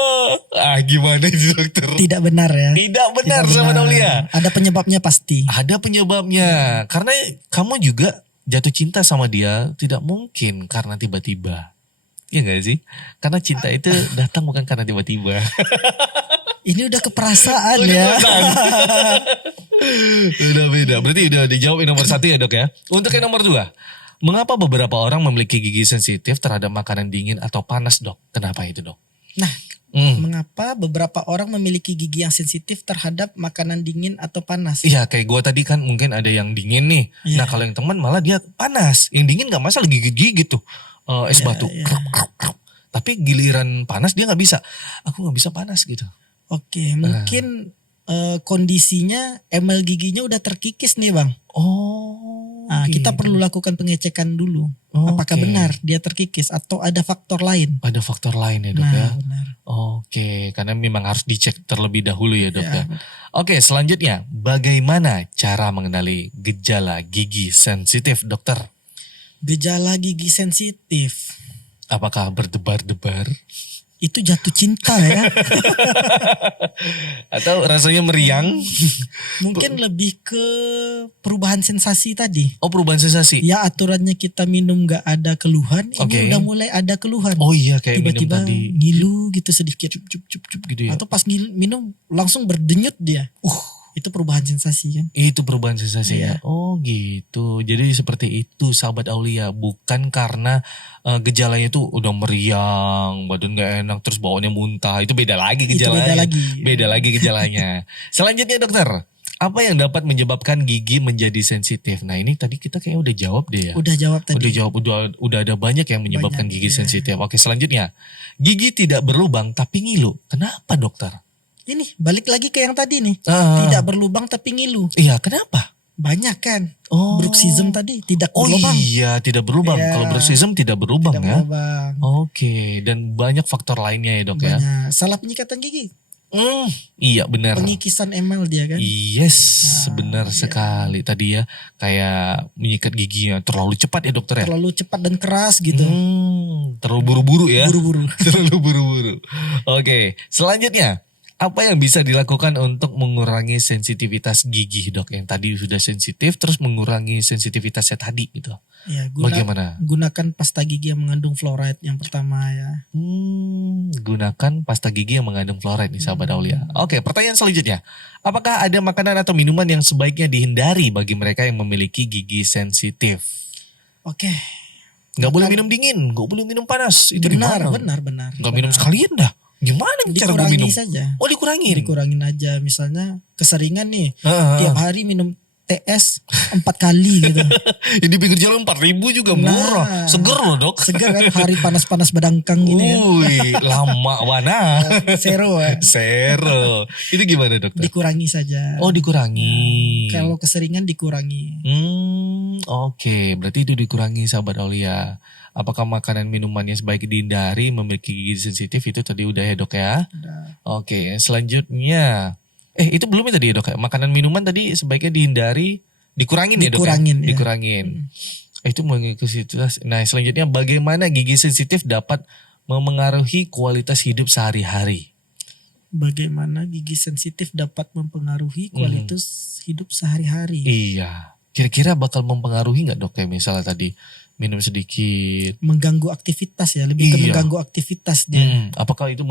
Gimana itu dokter? Tidak benar ya. Tidak benar sama Aulia. Ada penyebabnya pasti. Ada penyebabnya. Karena kamu juga jatuh cinta sama dia tidak mungkin karena tiba-tiba. Iya gak sih? Karena cinta itu datang bukan karena tiba-tiba. Ini udah keperasaan ya. Udah beda. Berarti udah dijawab yang nomor 1 ya dok ya. Untuk yang nomor 2. Mengapa beberapa orang memiliki gigi sensitif terhadap makanan dingin atau panas dok? Kenapa itu dok? Nah, mengapa beberapa orang memiliki gigi yang sensitif terhadap makanan dingin atau panas? Iya kayak gue tadi kan mungkin ada yang dingin nih. Nah kalau yang teman malah dia panas. Yang dingin gak masalah gigit-gigit tuh. Es batu. Kruk. Tapi giliran panas dia gak bisa. Aku gak bisa panas gitu. Oke, mungkin kondisinya emel giginya udah terkikis nih bang. Kita perlu lakukan pengecekan dulu. Apakah benar dia terkikis atau ada faktor lain? Ada faktor lain ya dok ya? Benar. Oke, karena memang harus dicek terlebih dahulu ya dok ya. Oke, selanjutnya bagaimana cara mengenali gejala gigi sensitif dokter? Gejala gigi sensitif. Apakah berdebar-debar? Itu jatuh cinta ya. Atau rasanya meriang? Mungkin lebih ke perubahan sensasi tadi. Oh perubahan sensasi. Ya aturannya kita minum gak ada keluhan. Ini udah mulai ada keluhan. Oh iya kayak tiba-tiba minum tadi. ngilu gitu sedikit. Cup gitu ya. Atau pas minum langsung berdenyut dia. Itu perubahan sensasi kan. Itu perubahan sensasi ya. Oh gitu. Jadi seperti itu sahabat Aulia. Bukan karena gejalanya itu udah meriang, badan gak enak, terus bawaannya muntah. Itu beda lagi gejalanya. Beda lagi gejalanya. Selanjutnya dokter. Apa yang dapat menyebabkan gigi menjadi sensitif? Nah ini tadi kita kayaknya udah jawab deh ya. Udah jawab tadi. Udah ada banyak yang menyebabkan gigi sensitif. Oke selanjutnya. Gigi tidak berlubang tapi ngilu. Kenapa dokter? Ini balik lagi ke yang tadi nih. Tidak berlubang tapi ngilu. Iya kenapa? Banyak kan. Bruxism tadi tidak berlubang. Oh iya tidak berlubang. Kalau bruxism tidak berlubang ya. Berlubang. Oke. Dan banyak faktor lainnya ya dok ya. Salah penyikatan gigi. Iya benar. Pengikisan emel dia kan. Yes benar sekali. Tadi ya kayak menyikat giginya terlalu cepat ya dokter ya. Terlalu cepat dan keras gitu. Terlalu buru-buru ya. Buru-buru. Terlalu buru-buru. Oke selanjutnya. Apa yang bisa dilakukan untuk mengurangi sensitivitas gigi dok? Yang tadi sudah sensitif terus mengurangi sensitivitasnya tadi gitu. Ya, bagaimana? Gunakan pasta gigi yang mengandung fluoride yang pertama ya. Gunakan pasta gigi yang mengandung fluoride nih sahabat Aulia. Oke pertanyaan selanjutnya. Apakah ada makanan atau minuman yang sebaiknya dihindari bagi mereka yang memiliki gigi sensitif? Oke. Gak boleh minum dingin, gak boleh minum panas. Itu benar. Gak minum sekalian dah. Gimana cara gue minum? Saja. Oh dikurangin? Dikurangin aja. Misalnya keseringan nih. Tiap hari minum TS 4 kali gitu. Ini di pinggir jalan 4.000 juga murah. Seger loh dok. Seger kan hari panas-panas badangkang gini kan. Lama mana. Zero ya. Zero. Itu gimana dokter? Dikurangi saja. Oh dikurangi. Kalau keseringan dikurangi. Oke. Berarti itu dikurangi sahabat Aulia. Apakah makanan minumannya sebaiknya dihindari memiliki gigi sensitif itu tadi udah ya dok ya? Udah. Oke, selanjutnya. Itu belum tadi ya dok ya? Makanan minuman tadi sebaiknya dihindari, dikurangin ya dok ya? Dikurangin. Itu mengikuti. Nah selanjutnya bagaimana gigi sensitif dapat memengaruhi kualitas hidup sehari-hari? Bagaimana gigi sensitif dapat mempengaruhi kualitas hidup sehari-hari? Iya. Kira-kira bakal mempengaruhi nggak dok? Kayak misalnya tadi minum sedikit. Mengganggu aktivitas ya, lebih ke mengganggu aktivitas dia. Apakah itu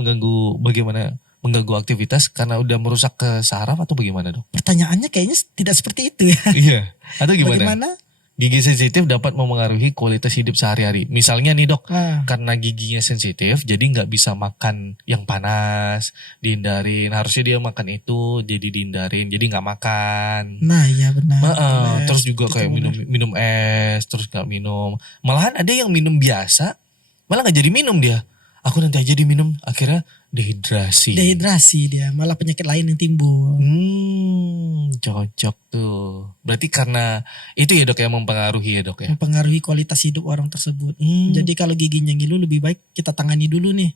bagaimana mengganggu aktivitas karena udah merusak ke saraf atau bagaimana dok? Pertanyaannya kayaknya tidak seperti itu ya. Iya. Atau gimana? Bagaimana? Gigi sensitif dapat memengaruhi kualitas hidup sehari-hari. Misalnya nih dok, karena giginya sensitif, jadi nggak bisa makan yang panas, dihindarin. Harusnya dia makan itu, jadi dihindarin, jadi nggak makan. Nah iya benar. Terus juga kayak minum es, terus nggak minum. Malahan ada yang minum biasa, malah nggak jadi minum dia. Aku nanti aja diminum, akhirnya dehidrasi. Dehidrasi dia, malah penyakit lain yang timbul. Cocok tuh. Berarti karena itu ya dok yang mempengaruhi ya dok ya? Mempengaruhi kualitas hidup orang tersebut. Jadi kalau giginya ngilu lebih baik kita tangani dulu nih.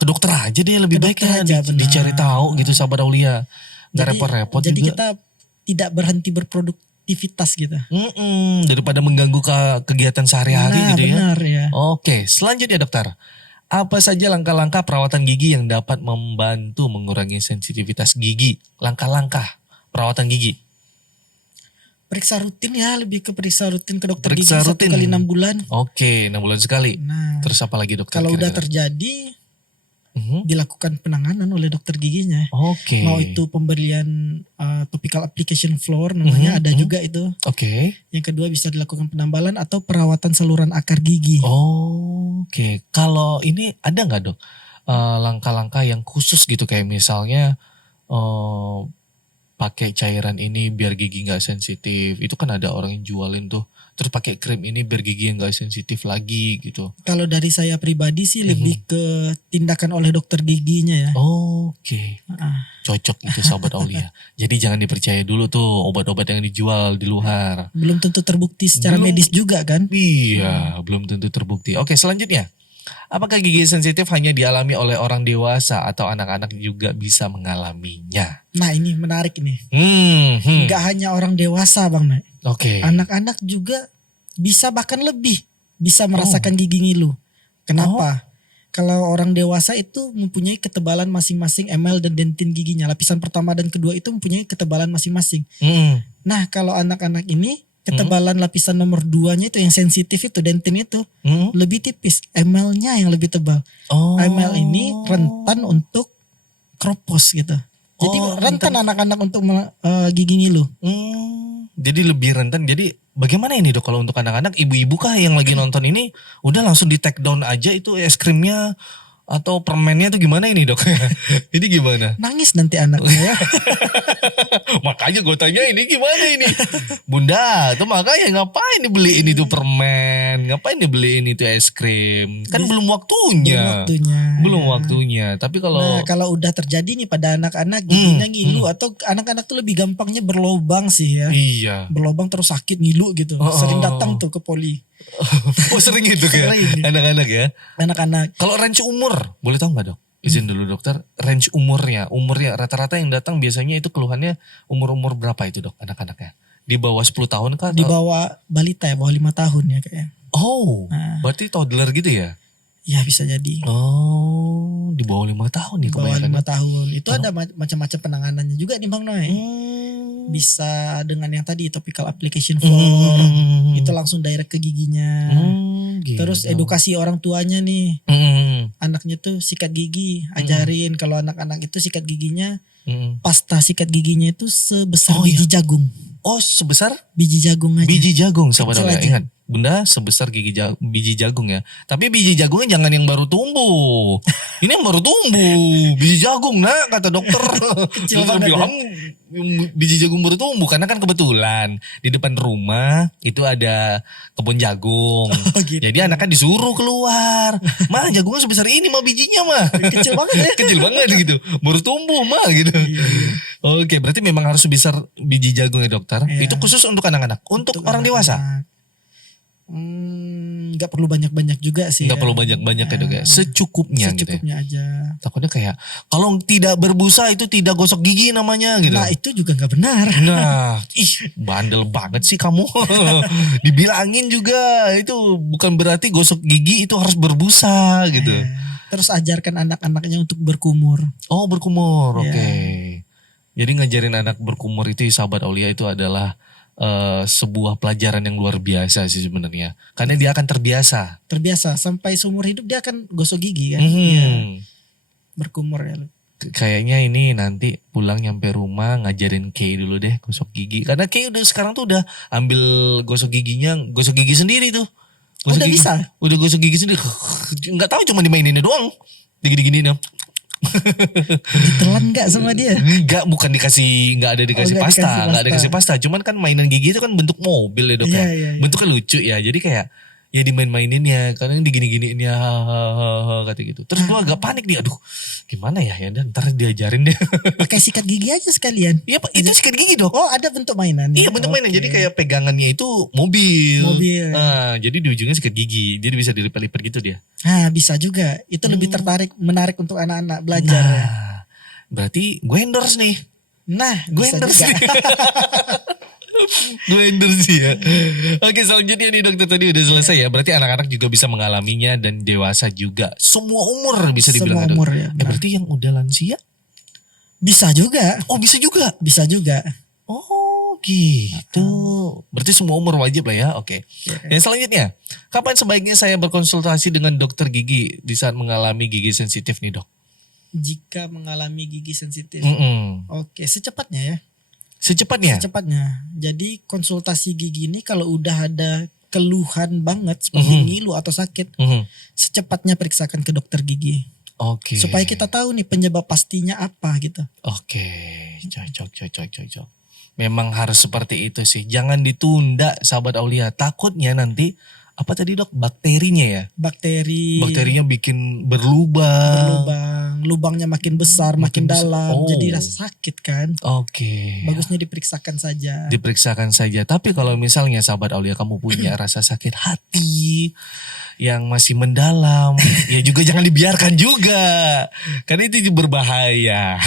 Ke dokter aja deh lebih baik ya. Dicari tahu gitu sahabat Aulia. Gak repot-repot juga. Jadi kita tidak berhenti berproduktivitas gitu. Daripada mengganggu kegiatan sehari-hari gitu ya. Benar ya. Oke, selanjutnya dokter. Apa saja langkah-langkah perawatan gigi yang dapat membantu mengurangi sensitivitas gigi? Langkah-langkah perawatan gigi. Periksa rutin ya, lebih ke periksa rutin ke dokter Periksa gigi rutin. 1 kali 6 bulan. Oke, 6 bulan sekali. Nah, terus apa lagi dokter? Kalau udah terjadi, dilakukan penanganan oleh dokter giginya. Oke. Mau itu pemberian topical application floor namanya, ada juga itu. Oke. Yang kedua bisa dilakukan penambalan atau perawatan saluran akar gigi. Oke. Kalau ini ada nggak dok langkah-langkah yang khusus gitu, kayak misalnya pakai cairan ini biar gigi nggak sensitif? Itu kan ada orang yang jualin tuh. Terus pakai krim ini biar gigi nggak sensitif lagi gitu. Kalau dari saya pribadi sih lebih ke tindakan oleh dokter giginya ya. Oke. Cocok itu sahabat Aulia. Jadi jangan dipercaya dulu tuh obat-obat yang dijual di luar. Belum tentu terbukti secara medis juga kan? Iya, belum tentu terbukti. Oke, selanjutnya. Apakah gigi sensitif hanya dialami oleh orang dewasa atau anak-anak juga bisa mengalaminya? Nah ini menarik ini. Nggak hanya orang dewasa Bang Nay. Oke. Anak-anak juga bisa, bahkan lebih bisa merasakan gigi ngilu. Kenapa? Kalau orang dewasa itu mempunyai ketebalan masing-masing emal dan dentin giginya. Lapisan pertama dan kedua itu mempunyai ketebalan masing-masing. Nah kalau anak-anak ini ketebalan lapisan nomor 2-nya itu yang sensitif itu, dentin itu lebih tipis. Emalnya yang lebih tebal. Emal ini rentan untuk kropos gitu. Jadi rentan anak-anak untuk gigi ngilu. Jadi lebih rentan. Jadi bagaimana ini dok kalau untuk anak-anak, ibu-ibu kah yang lagi nonton ini udah langsung di take down aja itu es krimnya atau permennya itu gimana ini dok? Ini gimana? Nangis nanti anaknya ya. Makanya gue tanya ini gimana ini? Bunda tuh makanya ngapain dibeliin itu permen? Ngapain dibeliin itu es krim? Kan belum waktunya. Belum waktunya. Tapi kalau udah terjadi nih pada anak-anak giginya ngilu atau anak-anak tuh lebih gampangnya berlobang sih ya. Iya. Berlobang terus sakit ngilu gitu. Sering datang tuh ke poli. Sering gitu ya anak-anak ya. Anak-anak. Kalau range umur boleh tahu nggak dok? Izin dulu dokter. Range umurnya rata-rata yang datang biasanya itu keluhannya umur berapa itu dok anak-anaknya? Di bawah 10 tahun kah? Di bawah balita ya, bawah 5 tahun ya kayaknya. Berarti toddler gitu ya? Ya bisa jadi. Di bawah 5 tahun nih kebanyakan. Di bawah 5 tahun. Itu ada macam-macam penanganannya juga nih Bang Noy. Bisa dengan yang tadi topical application floor. Itu langsung direct ke giginya. Gitu. Terus edukasi orang tuanya nih. Anaknya tuh sikat gigi, ajarin kalau anak-anak itu sikat giginya, pasta sikat giginya itu sebesar biji jagung. Sebesar? Biji jagung aja. Biji jagung sahabat Aulia. Ingat, Bunda sebesar biji jagung ya. Tapi biji jagungnya jangan yang baru tumbuh. Ini yang baru tumbuh. Biji jagung nak kata dokter. Kecil banget bilang biji jagung baru tumbuh. Karena kan kebetulan di depan rumah itu ada kebun jagung. Gitu. Jadi anaknya disuruh keluar. Mah jagungnya sebesar ini mah bijinya mah. Kecil banget ya. Kecil banget gitu. Baru tumbuh mah gitu. Oke, berarti memang harus sebesar biji jagung ya dokter. Itu khusus untuk anak-anak. Untuk orang dewasa? Gak perlu banyak-banyak juga sih. Gak perlu banyak-banyak ya dok ya. Secukupnya gitu ya. Secukupnya aja. Takutnya kayak kalau tidak berbusa itu tidak gosok gigi namanya gitu. Nah itu juga gak benar. Nah bandel banget sih kamu. Dibilangin juga itu bukan berarti gosok gigi itu harus berbusa gitu. Terus ajarkan anak-anaknya untuk berkumur. Oh, berkumur. Ya. Oke. Jadi ngajarin anak berkumur itu sahabat Aulia itu adalah sebuah pelajaran yang luar biasa sih sebenarnya. Karena dia akan terbiasa. Terbiasa sampai seumur hidup dia akan gosok gigi kan. Berkumur ya. Kayaknya ini nanti pulang nyampe rumah ngajarin Kay dulu deh gosok gigi. Karena Kay udah sekarang tuh udah ambil gosok gigi sendiri tuh. Udah bisa? Udah gosok gigi sendiri. Nggak tahu cuma dimaininnya doang. Digini-gini. Ditelan gak sama dia? Enggak, bukan nggak ada dikasih pasta. Nggak ada dikasih pasta. Cuman kan mainan gigi itu kan bentuk mobil ya dok ya. Bentuknya lucu ya. Jadi kayak ya dimain-maininnya, kadang digini-giniinnya kata gitu. Terus gue agak panik nih, aduh gimana ya ntar diajarin deh. Pakai sikat gigi aja sekalian. Iya Pak, itu sikat gigi dok. Oh ada bentuk mainannya. Iya bentuk mainan, jadi kayak pegangannya itu mobil. Nah, jadi di ujungnya sikat gigi, jadi bisa dilipat-lipat gitu dia. Nah bisa juga, itu lebih menarik untuk anak-anak belajar. Nah, berarti gue endorse nih. Nah gue endorse nih. Gue endorse ya. Oke, selanjutnya nih dokter, tadi udah selesai ya. Berarti anak-anak juga bisa mengalaminya dan dewasa juga. Semua umur bisa dibilang. Semua umur ya. Berarti yang udah lansia? Bisa juga. Oh bisa juga? Bisa juga. Oh gitu. Berarti semua umur wajib lah ya. Oke. Yang selanjutnya, kapan sebaiknya saya berkonsultasi dengan dokter gigi di saat mengalami gigi sensitif nih dok? Jika mengalami gigi sensitif. Oke, secepatnya ya. Secepatnya? Secepatnya. Jadi konsultasi gigi ini kalau udah ada keluhan banget seperti ngilu atau sakit, secepatnya periksakan ke dokter gigi. Oke. Supaya kita tahu nih penyebab pastinya apa gitu. Oke, cocok. Memang harus seperti itu sih. Jangan ditunda sahabat Aulia. Takutnya nanti apa tadi dok? Bakterinya ya? Bakterinya bikin berlubang. Lubangnya makin besar, makin dalam. Jadi rasa sakit kan. Oke. Bagusnya diperiksakan saja. Diperiksakan saja. Tapi kalau misalnya sahabat Aulia kamu punya rasa sakit hati yang masih mendalam, ya juga jangan dibiarkan juga. Karena itu berbahaya.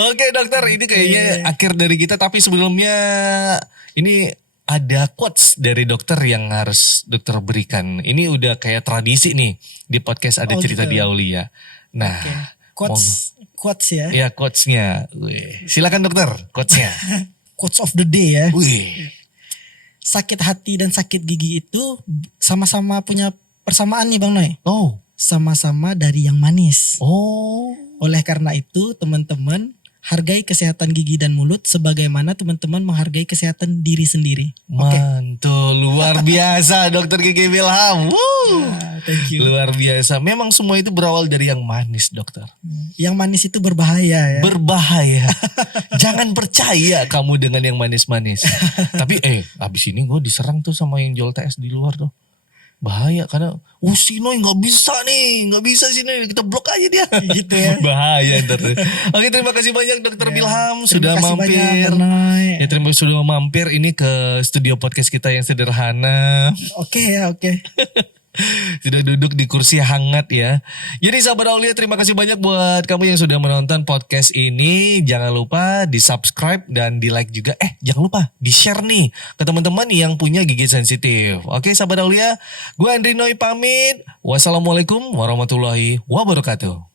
Oke dokter, ini kayaknya akhir dari kita. Tapi sebelumnya ini ada quotes dari dokter yang harus dokter berikan. Ini udah kayak tradisi nih di podcast Ada Cerita di Aulia. Nah, quotes ya. Ya quotesnya. Silakan dokter, quotesnya. Quotes of the day ya. Wih. Sakit hati dan sakit gigi itu sama-sama punya persamaan nih Bang Noy. Oh. Sama-sama dari yang manis. Oh. Oleh karena itu teman-teman hargai kesehatan gigi dan mulut sebagaimana teman-teman menghargai kesehatan diri sendiri. Mantul, luar biasa Dokter Gigi Wilham. Thank you. Luar biasa. Memang semua itu berawal dari yang manis dokter. Yang manis itu berbahaya ya. Berbahaya. Jangan percaya kamu dengan yang manis-manis. Tapi abis ini gue diserang tuh sama yang jual TS di luar tuh. Bahaya karena si Noy nggak bisa sih Noy, kita blok aja dia gitu ya. Bahaya ntar. Oke, terima kasih banyak Dokter Wilham sudah mampir. Banyak, terima kasih sudah mampir ini ke studio podcast kita yang sederhana. Oke. Sudah duduk di kursi hangat ya. Jadi sahabat Aulia, terima kasih banyak buat kamu yang sudah menonton podcast ini. Jangan lupa di subscribe dan di like juga. Jangan lupa di share nih ke teman-teman yang punya gigi sensitif. Oke sahabat Aulia, gue Andri Noy pamit. Wassalamualaikum warahmatullahi wabarakatuh.